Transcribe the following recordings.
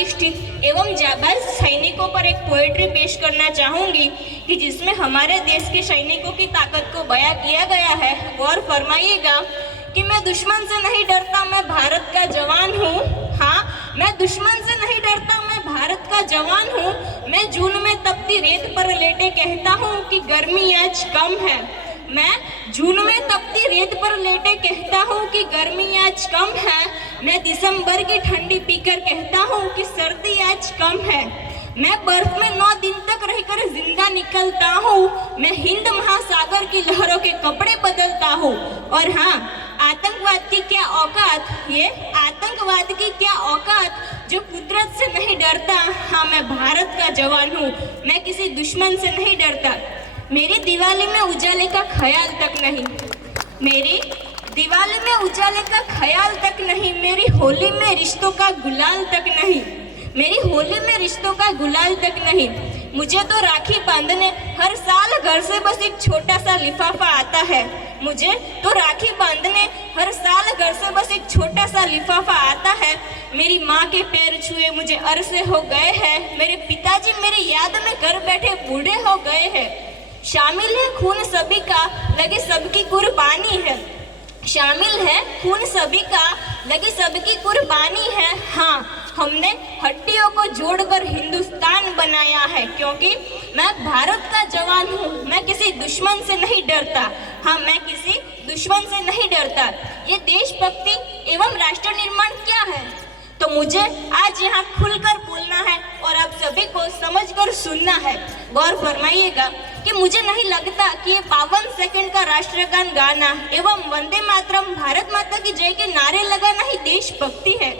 प्रतिष्ठित एवं जाबाज सैनिकों पर एक पोएट्री पेश करना चाहूंगी कि जिसमें हमारे देश के सैनिकों की ताकत को बयां किया गया है। गौर फरमाइएगा कि मैं दुश्मन से नहीं डरता, मैं भारत का जवान हूँ। हाँ, मैं दुश्मन से नहीं डरता, मैं भारत का जवान हूँ। मैं जून में तपती रेत पर लेटे कहता हूँ कि गर्मी आज कम है। मैं जून में तपती रेत पर लेटे कहता हूँ कि गर्मी आज कम है। मैं दिसंबर की ठंडी पीकर कहता हूँ कि सर्दी आज कम है। मैं बर्फ में 9 दिन तक रहकर जिंदा निकलता हूँ। मैं हिंद महासागर की लहरों के कपड़े बदलता हूँ। और हाँ, आतंकवाद की क्या औकात, ये आतंकवाद की क्या औकात जो कुदरत से नहीं डरता। हाँ, मैं भारत का जवान हूँ, मैं किसी दुश्मन से नहीं डरता। मेरी दिवाली में उजाले का ख्याल तक नहीं, मेरी दिवाली में उजाले का ख्याल तक नहीं। मेरी होली में रिश्तों का गुलाल तक नहीं, मेरी होली में रिश्तों का गुलाल तक नहीं। मुझे तो राखी बांधने हर साल घर से बस एक छोटा सा लिफाफा आता है। मुझे तो राखी बांधने हर साल घर से बस एक छोटा सा लिफाफा आता है। मेरी माँ के पैर छुए मुझे अरसे हो गए हैं। मेरे पिताजी मेरी याद में घर बैठे बूढ़े हो गए हैं। शामिल है खून सभी का, लगी सबकी कुर्बानी है। शामिल है खून सभी का, लगी सबकी कुर्बानी है। हाँ, हमने हड्डियों को जोड़कर हिंदुस्तान बनाया है, क्योंकि मैं भारत का जवान हूँ, मैं किसी दुश्मन से नहीं डरता। हाँ, मैं किसी दुश्मन से नहीं डरता। ये देशभक्ति एवं राष्ट्र निर्माण क्या है, तो मुझे आज यहाँ खुलकर बोलना है और आप सभी को समझकर सुनना है। गौर फरमाइएगा कि मुझे नहीं लगता कि ये 52 सेकंड का राष्ट्रगान गाना एवं वंदे मातरम भारत माता की जय के नारे लगाना ही देशभक्ति है।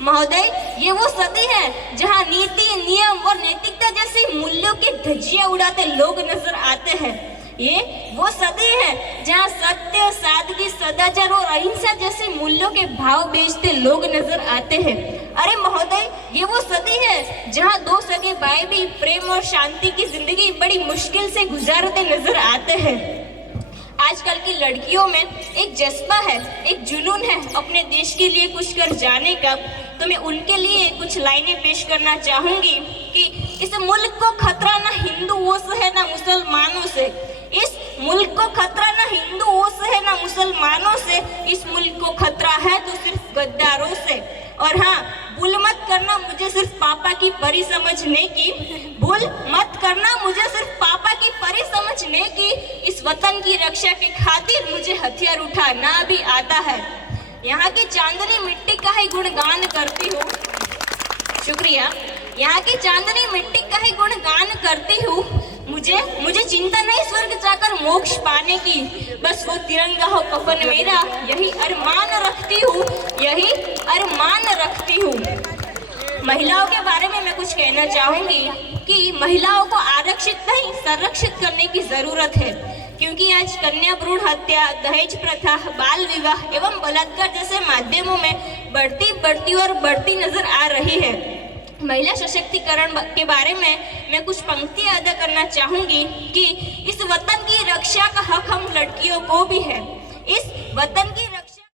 महोदय, ये वो सदी है जहाँ नीति, नियम और नैतिकता जैसी मूल्यों की धज्जियां उड़ाते लोग नजर आते हैं। ये वो सदी है जहाँ सत्य, सादगी, सदाचार और अहिंसा जैसे मूल्यों के भाव बेचते लोग नजर आते हैं। अरे महोदय, ये वो सदी है जहाँ 2 सगे भाई भी प्रेम और शांति की जिंदगी बड़ी मुश्किल से गुजारते नजर आते हैं। आजकल की लड़कियों में एक जज्बा है, एक जुनून है अपने देश के लिए कुछ कर जाने का। तो मैं उनके लिए कुछ लाइनें पेश करना चाहूंगी कि इस मुल्क को खतरा ना हिंदुओं से है ना मुसलमानों से। इस मुल्क को खतरा ना हिंदुओं से है ना मुसलमानों से। इस मुल्क को खतरा है तो सिर्फ गद्दारों से। और हाँ, भूल मत करना मुझे सिर्फ पापा की परी समझने की, भूल मत करना मुझे सिर्फ पापा की परी समझने की। इस वतन की रक्षा के खातिर मुझे हथियार उठाना भी आता है। यहाँ की चांदनी मिट्टी का ही गुणगान करती हूँ, शुक्रिया। यहाँ की चांदनी मिट्टी का ही गुणगान करती हूँ। मुझे चिंता नहीं स्वर्ग जाकर मोक्ष पाने की, बस वो तिरंगा हो कफन मेरा, यही अरमान रखती हूँ, यही अरमान रखती हूँ। महिलाओं के बारे में मैं कुछ कहना चाहूंगी कि महिलाओं को आरक्षित नहीं संरक्षित करने की जरूरत है, क्योंकि आज कन्या भ्रूण हत्या, दहेज प्रथा, बाल विवाह एवं बलात्कार जैसे माध्यमों में बढ़ती नजर आ रही है। महिला सशक्तिकरण के बारे में मैं कुछ पंक्तियां अदा करना चाहूंगी कि इस वतन की रक्षा का हक हम लड़कियों को भी है। इस वतन की